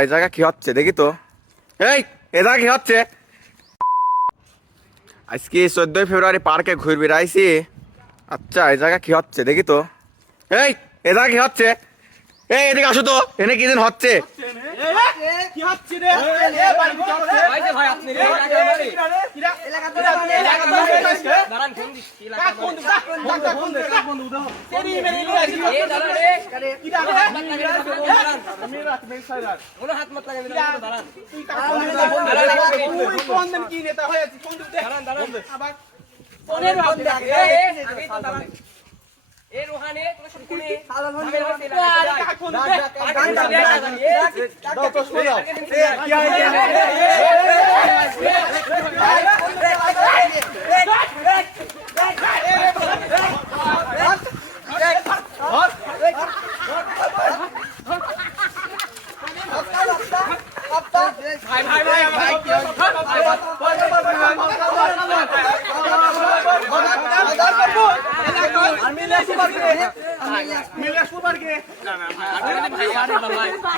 এই জায়গা কি হচ্ছে দেখি তো। এই জায়গা কি হচ্ছে? আজকে 14 ফেব্রুয়ারি পার্কে ঘুরবি আইছি। আচ্ছা এই জায়গা কি হচ্ছে দেখি তো। এই জায়গা কি হচ্ছে? এই এদিকে আসো তো, এনে কি দিন হচ্ছে? কি হচ্ছে রে? ভাই যে ভাই আপনি রে এলাকা তো দাঁড়ান ফোন দিস এলাকা ফোন দে উদাও তেরি মেরে এ দাঁড়ান রে কি দাঁড়ান আমি রাত মেন সাইরার ওনা হাত মত লাগে দাঁড়ান তুই ফোন দেন কি নেতা হয়ে আছিস ফোন দে দাঁড়ান আবার ফোনের হাত দে আগে তো দাঁড়ান এ রোহানে তোর সব কোনে আমি ফোন দে দাও তো শোনাও কি মিলে সুপার কে না না ভাই